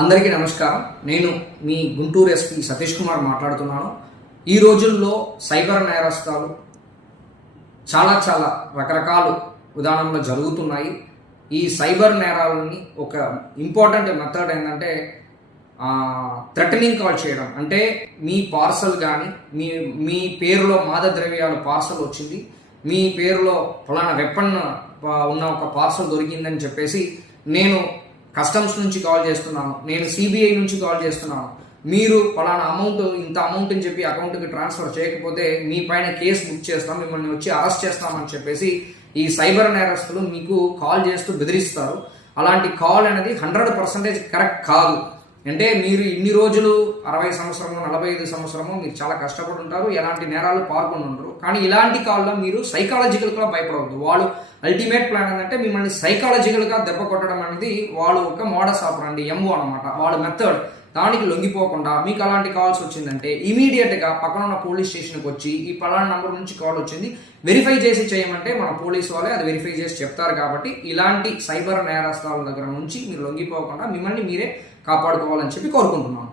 అందరికీ నమస్కారం. నేను మీ గుంటూరు ఎస్పీ సతీష్ కుమార్ మాట్లాడుతున్నాను. ఈ రోజుల్లో సైబర్ నేరస్తాలు చాలా చాలా రకరకాల విధానంలో జరుగుతున్నాయి. ఈ సైబర్ నేరాలని ఒక ఇంపార్టెంట్ మెథడ్ ఏంటంటే థ్రెటనింగ్ కాల్ చేయడం. అంటే మీ పార్సల్ కానీ మీ మీ పేరులో మాద ద్రవ్యాలు పార్సల్ వచ్చింది. మీ పేరులో ఫలానా వెపన్ ఉన్న ఒక పార్సల్ దొరికిందని చెప్పేసి నేను కస్టమ్స్ నుంచి కాల్ చేస్తున్నాను నేను సిబిఐ నుంచి కాల్ చేస్తున్నాను. మీరు ఫలానా అమౌంట్ ఇంత అమౌంట్ అని చెప్పి అకౌంట్కి ట్రాన్స్ఫర్ చేయకపోతే మీ పైన కేసు బుక్ చేస్తాం మిమ్మల్ని వచ్చి అరెస్ట్ చేస్తామని చెప్పేసి ఈ సైబర్ నేరస్తులు మీకు కాల్ చేస్తూ బెదిరిస్తారు. అలాంటి కాల్ అనేది హండ్రెడ్ పర్సెంటేజ్ కరెక్ట్ కాదు. అంటే మీరు ఇన్ని రోజులు అరవై సంవత్సరము నలభై ఐదు సంవత్సరము మీరు చాలా కష్టపడి ఉంటారు ఎలాంటి నేరాలు పాల్గొని ఉండరు. కానీ ఇలాంటి కాల్లో మీరు సైకాలజికల్గా భయపడవద్దు. వాళ్ళు అల్టిమేట్ ప్లాన్ ఏంటంటే మిమ్మల్ని సైకాలజికల్గా దెబ్బ కొట్టడం అనేది వాళ్ళు ఒక మోడస్ ఆపరండి ఎంఓ అనమాట వాళ్ళ మెథడ్ దానికి లొంగిపోకుండా మీకు అలాంటి కాల్స్ వచ్చిందంటే ఇమీడియట్గా పక్కన ఉన్న పోలీస్ స్టేషన్కి వచ్చి ఈ పలానా నంబర్ నుంచి కాల్ వచ్చింది వెరిఫై చేసి చేయమంటే మన పోలీస్ వాళ్ళే అది వెరిఫై చేసి చెప్తారు కాబట్టి ఇలాంటి సైబర్ నేరస్తాల దగ్గర నుంచి మీరు లొంగిపోకుండా మిమ్మల్ని మీరే కాపాడుకోవాలని చెప్పి కోరుకుంటున్నాను.